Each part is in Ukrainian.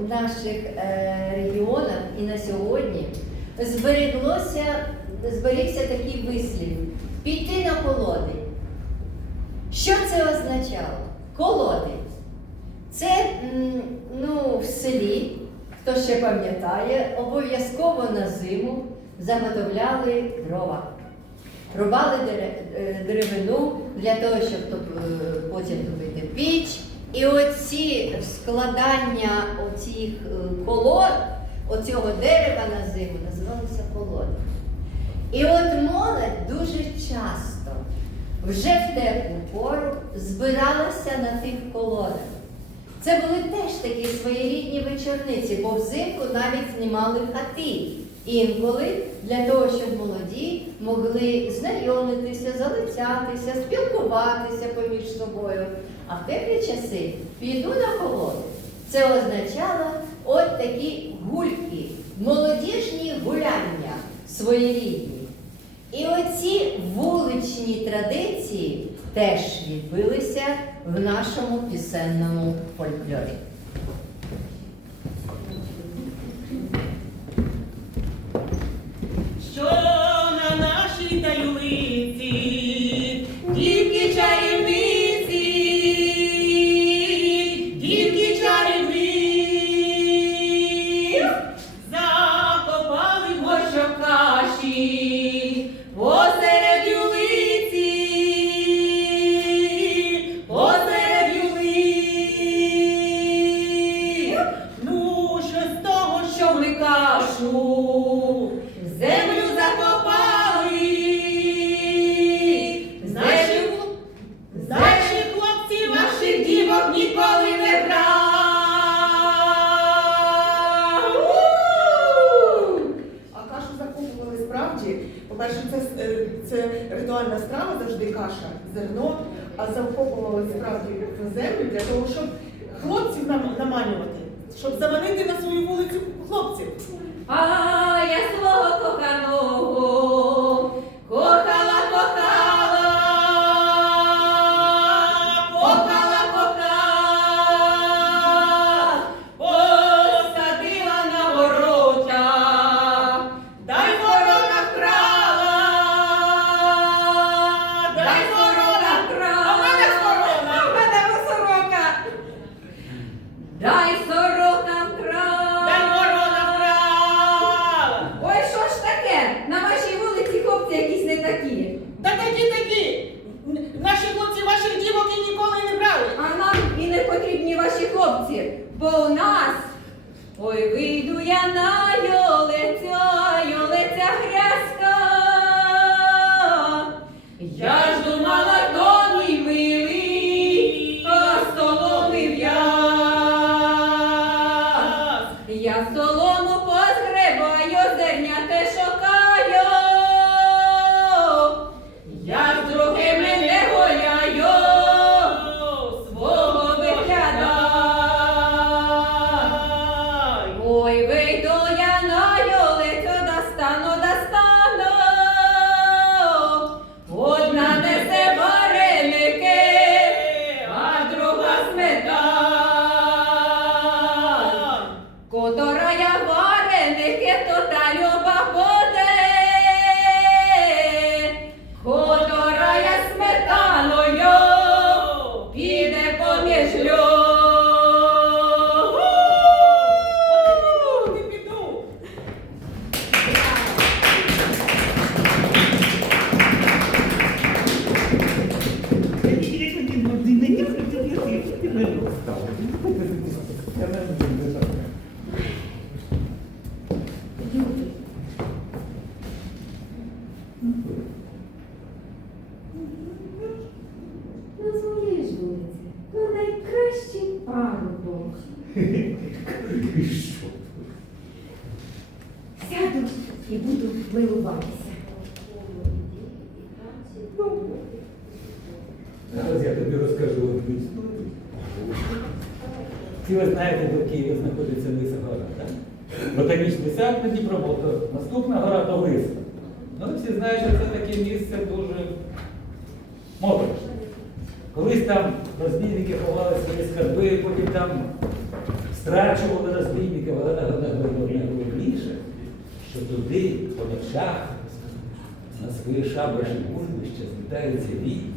в наших е, регіонах і на сьогодні збереглося, зберігся такий вислів піти на колоди. Що це означало? Колоди. Це ну, в селі, хто ще пам'ятає, обов'язково на зиму заготовляли дрова. Рубали е, деревину для того, щоб е, потім топити піч. І оці складання оцих е, колод, оцього дерева на зиму називалися колоди. І от молодь дуже часто вже в теплу пору збиралася на тих колодах. Це були теж такі своєрідні вечорниці, бо взимку навіть знімали хати. Інколи для того, щоб молоді могли знайомитися, залицятися, спілкуватися поміж собою. А в теплі часи піду на колоду. Це означало от такі гульки, молодіжні гуляння своєрідні. І оці вуличні традиції теж відбилися в нашому пісенному фольклорі. Це ритуальна страва, завжди каша, зерно, а закопували справді в землю для того, щоб хлопців нам наманювати, щоб заманити на свою вулицю хлопців. А я свого коханого На своїй ж вулиці, то найкращий парубок. Сяду і буду милуватися. Зараз я тобі розкажу одну історію. Всі ви знаєте, до Києва знаходиться Лиса гора, так? Ботанічний сад на Дніпроболто. Наступна гора то Лиса. Ну, всі знають, що це таке місце дуже моторошне. Колись там розбійники ховали свої скарби, потім там страчували розбійників, але найголовніше, що туди по ночах на свої шабаші бульбища злітаються відьми.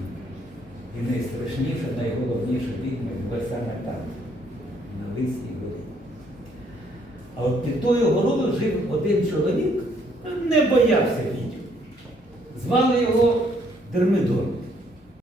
І найстрашніша, найголовніша відьма була саме там, Лисній горі. А от під тою горою жив один чоловік, не боявся відьм. Звали його Дермидор.